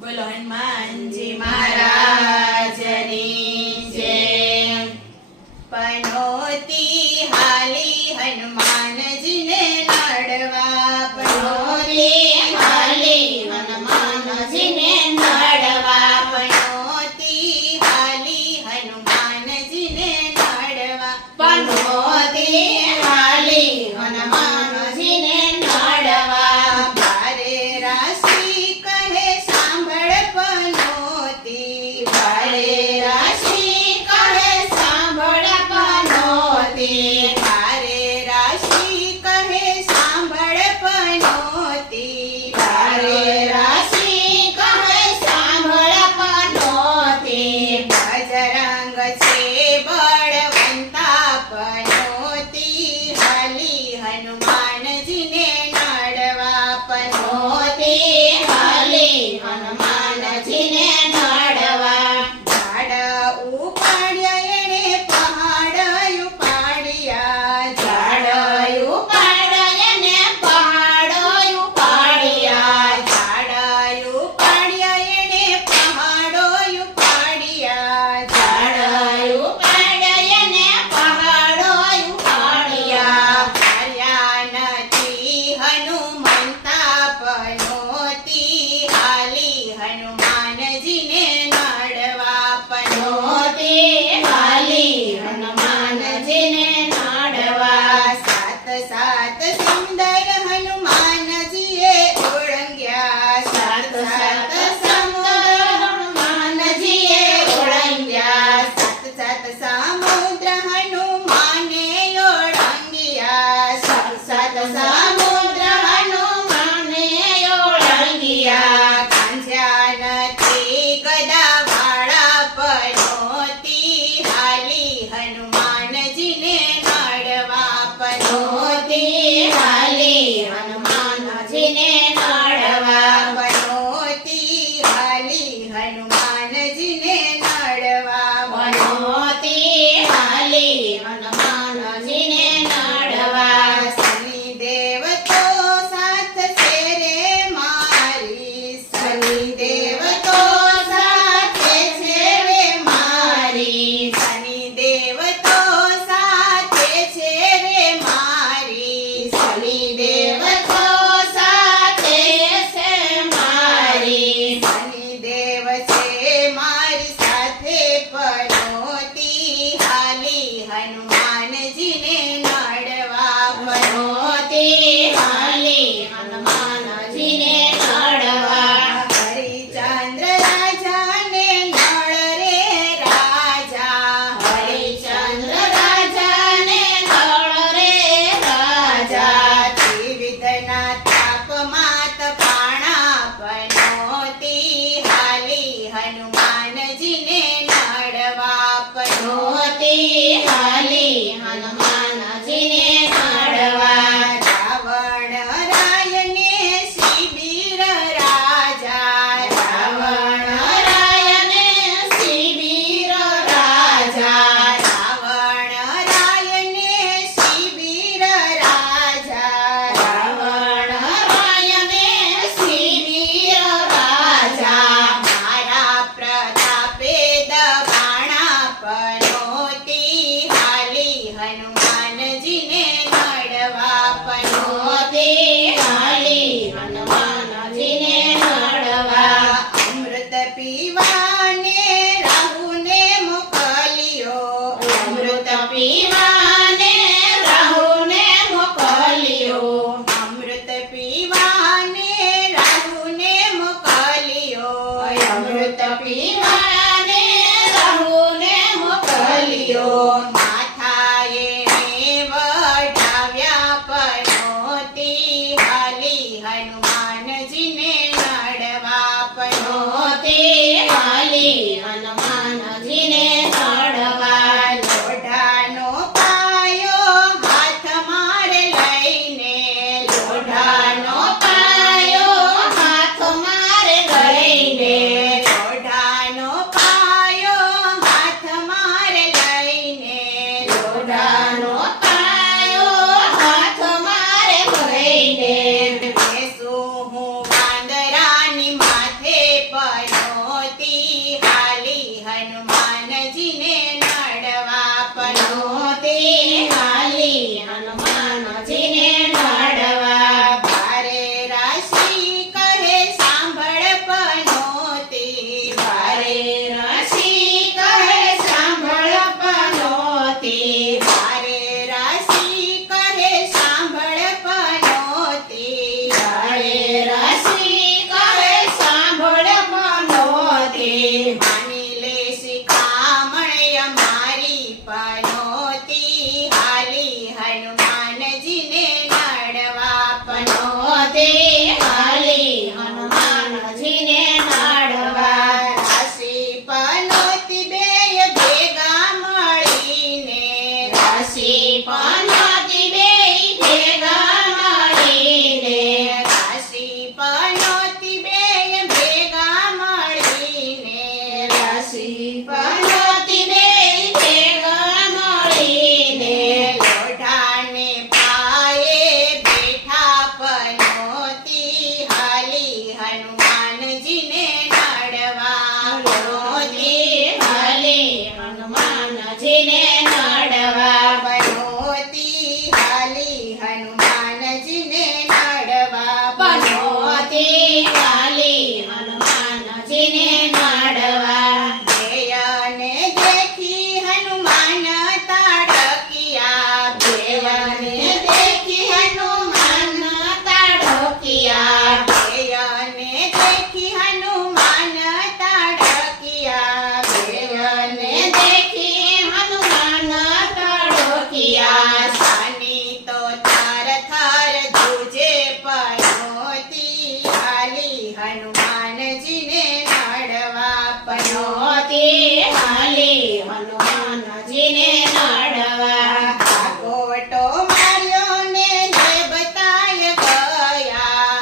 બોલો હનુમાનજી મહારાજની જય। પનોતી હાલી હનુમાનજીને નડવા, પનોતી હાલી હનુમાનજીને નડવા, પનોતી હાલી હનુમાનજીને નડવા, પનોતી હાલી હનુમાનજીને નડવા। ભારે રાશિ કહે સાંભળ પનોતી, ભારે રાશિ કહે સાંભળ પનોતી, ભારે રાશિ કહે સાંભળ પનોતી, ભારે રાશિ કહે સાંભળ પનોતી। બજરંગ છે બળવંતા, પનોતી હાલી હનુમાનજીને નડવા, પનોતી હાલી હનુમાનજીને નડવા। ઝાડ ઉપાડ્યા એણે પહાડ ઉપાડ્યા, ઝાડ ઉપાડ્યા એણે પહાડ ઉપાડ્યા, ઝાડ ઉપાડ્યા એણે પહાડો ઉપાડ્યા, ઝાડ ઉપાડ્યા એણે પહાડો ઉપાડ્યા। હાલ્યા નથી હનુમંતા, પનોતી હાલી હનુમાનજીને નડવા, પનોતી હાલી હનુમાનજીને નડવા। સાત સાત સુંદર હનુમાનજીએ ઓળંગ્યા, સાત સાત સુંદર હનુમાનજીએ ઓળંગ્યા, સાત સાત સમુદ્ર હનુમાને ઓળંગ્યા, સાત સાત સમુદ્ર હનુમાને ઓળંગ્યા। કાંજ્યા નથી ગદાવાળા, પનોતી હાલી હનુમાનજીને નડવા, પનોતી હાલી હનુમાનજીને નડવા, પનોતી હાલી હનુમાનજીને નડવા, પનોતી હાલી હનુમાનજીને નડવા। શનિદેવ તો સાથ છે રે મારી, શનિદેવ તો સાથે છે રે મારી, શનિદેવ તો સાથે છે રે મારી, શનિદેવ તો સાથે છે મારી, શનિદેવ છે મારી સાથે, પનોતી હાલી હનુમાનજીને નડવા, પનોતી હાલી હનુમાનજીને નડવા। હરિચંદ્ર રાજાને નળ રે રાજા, હરિચંદ્ર રાજાને નળ રે રાજા। ત્રિવિધના તાપમાં તપાણા, પનોતી હાલી હનુમાનજીને નડવા, પનોતી હાલી હનુમાનજીને નડવા। રાવણ રાયને શિબિર રાજા, રાવણ રાયને શિબિર રાજા, રાવણ રાયને શિબિર રાજા, રાવણ રાયને શિબિર રાજા। મારા પ્રતાપે દબાણા, પનોતી હાલી હનુમાનજીને નડવા, પનોતી હાલી હનુમાનજીને નડવા। અમૃત પીવાને રાહુને મોકલ્યો, અમૃત પીવાને રાહુને મોકલ્યો, અમૃત પીવાને રાહુને મોકલ્યો, અમૃત પીવાને રાહુને મોકલ્યો। માથા એણે વઢાવ્યા, પનોતી હાલી હનુમાનજીને નડવા, પનોતી હાલી હનુમાનજીને નડવા। લોઢાનો પાયો હાથ મારે લઈને, લોઢાનો પાયો હાથ મારે લઈને, લોઢાનો પાયો હાથ મારે લઈને, હનુમાનજીને નડવા પનોતી હાલી હનુમાનજીને નડવા ભારે રાશિ કહે સાંભળ પનોતી ભારે રાશિ કહે સાંભળ પનોતી ભારે રાશિ કહે સાંભળ પનોતી ભારે રાશિ કહે સાંભળ પનોતી માની લે શિખામણ અમારી પનોતી હાલી હનુમાનજીને નડવા પનોતી હાલી હનુમાનજીને નડવા રાશિ પનોતી બેય ભેગા મળીને રાશિ પનોતી બેય ભેગા મળીને રાશિ પનોતી બેય ભેગા મળીને રાશિ પનોતી બેય ભેગા મળીને લોઢાને પાયે બેઠા પનોતી હાલી હનુમાનજીને નડવા પનોતી હાલી હનુમાનજીને નડવા પનોતી હાલી હનુમાનજીને નડવા પનોતી હાલી હનુમાનજીને નડવા દેયને દેખી હનુમાન તાડકિયા દેવને દેખી હનુમાન તાડકિયા દેયને દેખી હનુમાન તાડકિયા દેવને દેખી હનુમાન તાડકિયા સાની તો થાર થાર ધ્રુજે પનોતી હાલી હનુમાનજીને નડવા પનોતી હાલી હનુમાનજીને નડવા કોટો માર્યો ને હે બતાય ગયા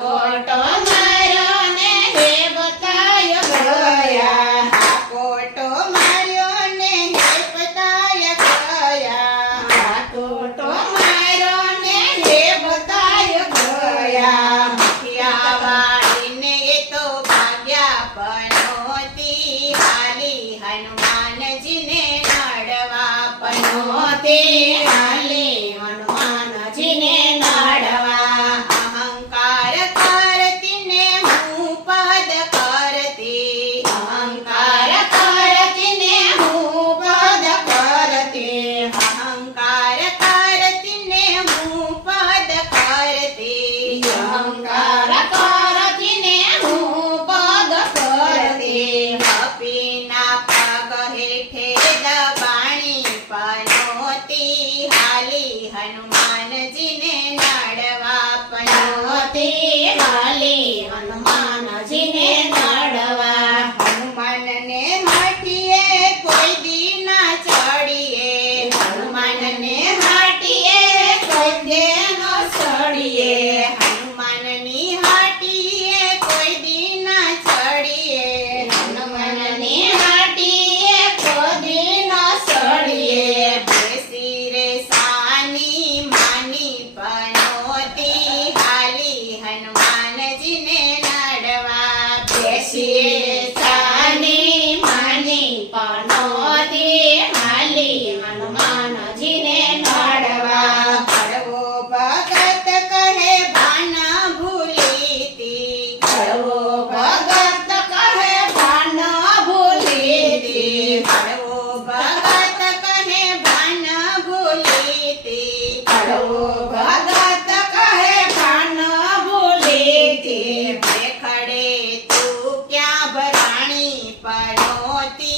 કોટો માર્યો ને હે બતાય ગયા કોટો માર્યો ને હે બતાય ગયા કોટો માર્યો ને હે બતાય ગયા મુખિયા વાળીને એ તો ભાગ્યા પનોતી હાલી હનુમાનજીને નડવા પનોતી હાલી હનુમાનજીને નડવા અહંકાર કરતી ને હું પદ કરતી અહંકાર કરતી ને હું પદ કરતી અહંકાર કરતી ને હું પદ કરતી અહંકાર કરતી ને હું પદ કરતી કપીના પગ હેઠે દબાણી પનોતી હાલી હનુમાનજીને નડવા પનોતી હાલી હનુમાનજીને નડવા હનુમાનને માટીએ કોઈ દી ના ચડીએ હનુમાનને માટીએ કોઈ દી ન ચડીએ હનુમાનની હાટીએ કોઈ દી ના ચડીએ હનુમાનની હાટીએ કોઈ દી ન ચડીએ બેસી રે સાની માની પનોતી હાલી હનુમાનજીને નડવા બેસી રે સાની માની પનોતી હાલી હનુમાનજીને નડવા હળવો ભગત કહે ભાના ભૂલીતી હળવો ભગત કહે ભાના ભૂલીતી હળવો ભગત કહે ભાના ભૂલીતી હળવો ભગત કહે ભાના ભૂલીતી ભેખડે તું ક્યાં ભરાણી પનોતી